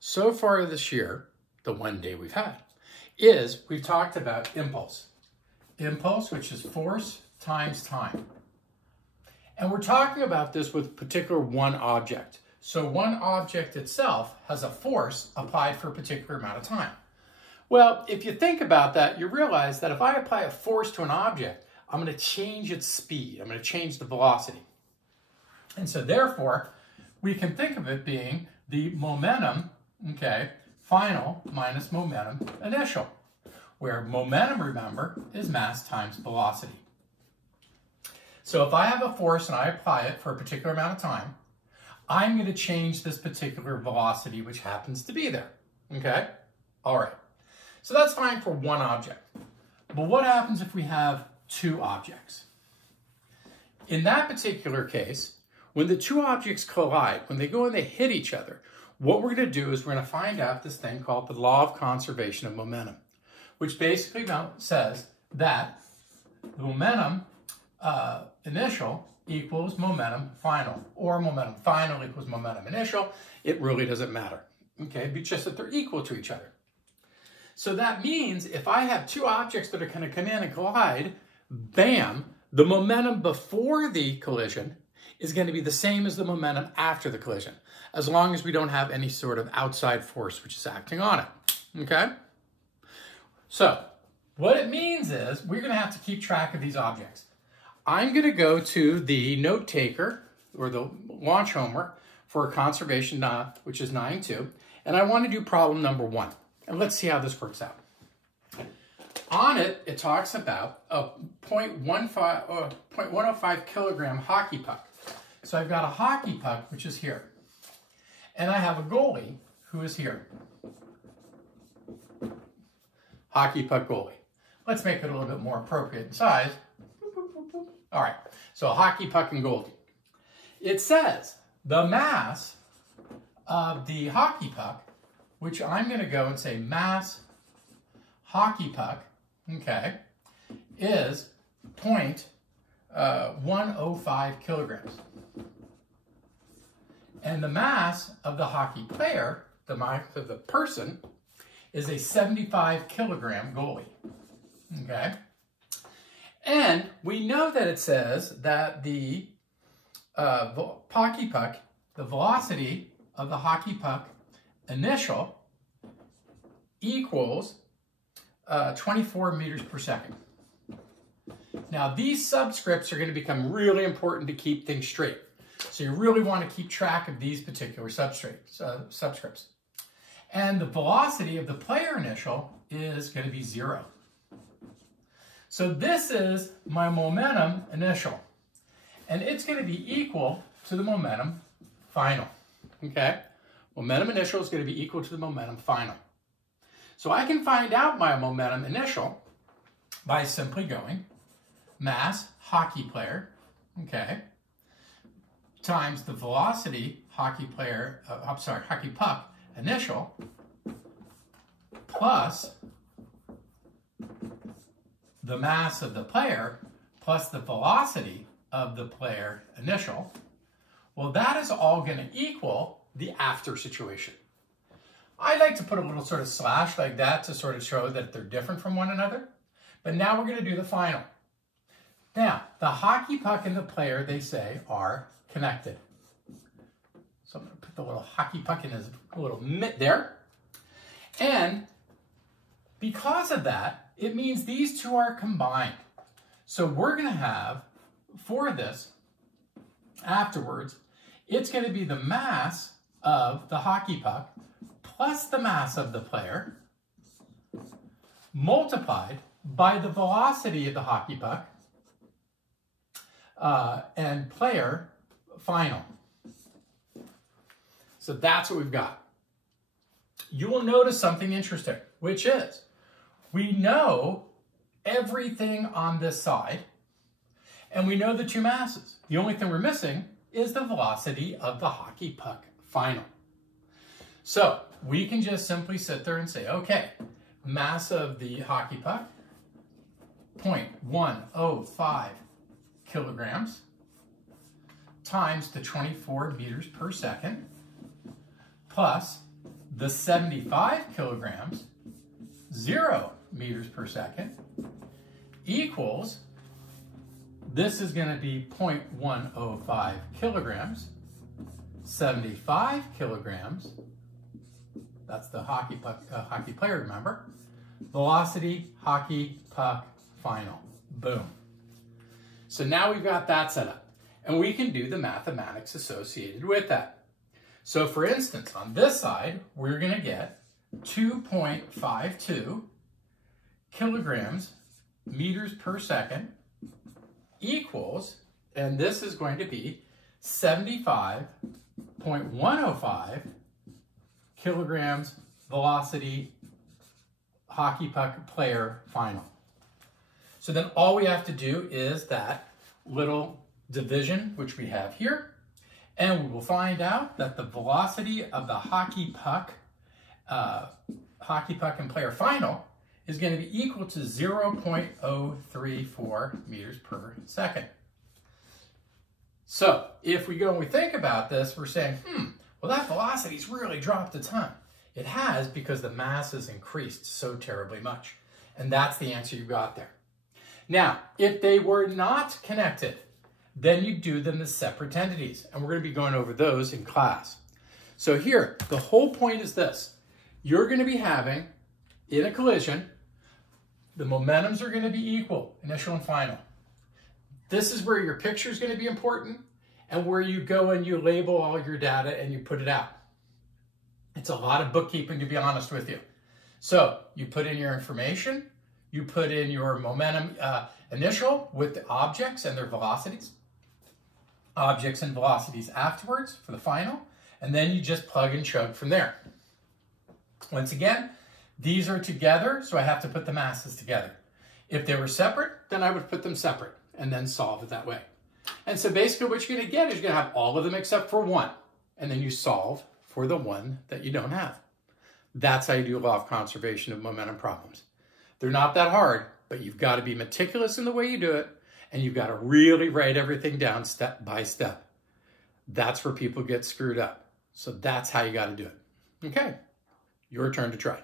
so far this year, the one day we've had, is we've talked about impulse. Impulse, which is force times time. And we're talking about this with particular one object. So one object itself has a force applied for a particular amount of time. Well, if you think about that, you realize that if I apply a force to an object, I'm going to change its speed. I'm going to change the velocity. And so therefore, we can think of it being the momentum, okay, final minus momentum initial, where momentum, remember, is mass times velocity. So if I have a force and I apply it for a particular amount of time, I'm going to change this particular velocity, which happens to be there, okay? All right. So that's fine for one object. But what happens if we have two objects? In that particular case, when the two objects collide, when they go and they hit each other, what we're going to do is we're going to find out this thing called the law of conservation of momentum, which basically says that the momentum initial equals momentum final, or momentum final equals momentum initial. It really doesn't matter, okay? It's just that they're equal to each other. So that means if I have two objects that are going to come in and collide, bam, the momentum before the collision is going to be the same as the momentum after the collision, as long as we don't have any sort of outside force which is acting on it, okay? So what it means is we're going to have to keep track of these objects. I'm going to go to the note taker, or the launch homework, for conservation, which is 9.2, and I want to do problem number 1. And let's see how this works out. On it, it talks about a 0.105 kilogram hockey puck. So I've got a hockey puck, which is here. And I have a goalie who is here. Hockey puck goalie. Let's make it a little bit more appropriate in size. All right, so a hockey puck and goalie. It says the mass of the hockey puck, which I'm going to go and say mass hockey puck, okay, is 0.105 kilograms. And the mass of the hockey player, the mass of the person, is a 75 kilogram goalie, okay? And we know that it says that the hockey puck, the velocity of the hockey puck initial equals 24 meters per second. Now these subscripts are going to become really important to keep things straight. So you really want to keep track of these particular subscripts. And the velocity of the player initial is going to be 0. So this is my momentum initial, and it's going to be equal to the momentum final, okay? Momentum initial is going to be equal to the momentum final. So I can find out my momentum initial by simply going mass hockey player, okay, times the velocity hockey puck initial plus the mass of the player plus the velocity of the player initial. Well, that is all going to equal the after situation. I like to put a little sort of slash like that to sort of show that they're different from one another. But now we're going to do the final. Now, the hockey puck and the player, they say, are connected. So I'm going to put the little hockey puck in his little mitt there. And because of that, it means these two are combined. So we're going to have, for this, afterwards, it's going to be the mass of the hockey puck plus the mass of the player multiplied by the velocity of the hockey puck and player final. So that's what we've got. You will notice something interesting, which is we know everything on this side, and we know the two masses. The only thing we're missing is the velocity of the hockey puck final. So we can just simply sit there and say, okay, mass of the hockey puck, 0.105 kilograms times the 24 meters per second plus the 75 kilograms, 0 meters per second, equals, this is going to be 0.105 kilograms, 75 kilograms, that's the hockey player, remember? Velocity, hockey, puck, final. Boom. So now we've got that set up. And we can do the mathematics associated with that. So for instance, on this side, we're going to get 2.52 kilograms meters per second equals, and this is going to be 75.105 kilograms velocity hockey puck player final. So then all we have to do is that little division, which we have here, and we will find out that the velocity of the hockey puck and player final is going to be equal to 0.034 meters per second. So if we go and we think about this, we're saying, well, that velocity's really dropped a ton. It has, because the mass has increased so terribly much. And that's the answer you got there. Now, if they were not connected, then you do them as separate entities. And we're going to be going over those in class. So here, the whole point is this. You're going to be having, in a collision, the momentums are going to be equal, initial and final. This is where your picture is going to be important and where you go and you label all your data and you put it out. It's a lot of bookkeeping, to be honest with you. So you put in your information, you put in your momentum initial with the objects and their velocities, objects and velocities afterwards for the final, and then you just plug and chug from there. Once again, these are together, so I have to put the masses together. If they were separate, then I would put them separate and then solve it that way. And so basically what you're going to get is you're going to have all of them except for one, and then you solve for the one that you don't have. That's how you do law of conservation of momentum problems. They're not that hard, but you've got to be meticulous in the way you do it, and you've got to really write everything down step by step. That's where people get screwed up. So that's how you got to do it. Okay, your turn to try.